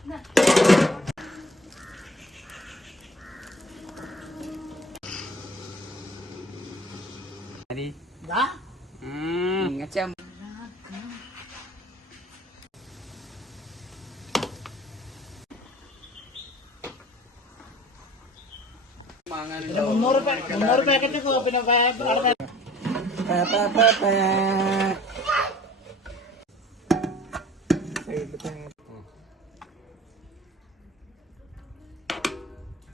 Jadi. Dah. Hmm, ngacam. Mangan. Mundur, mundur paket itu pindah paket. Paket, paket.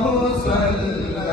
我在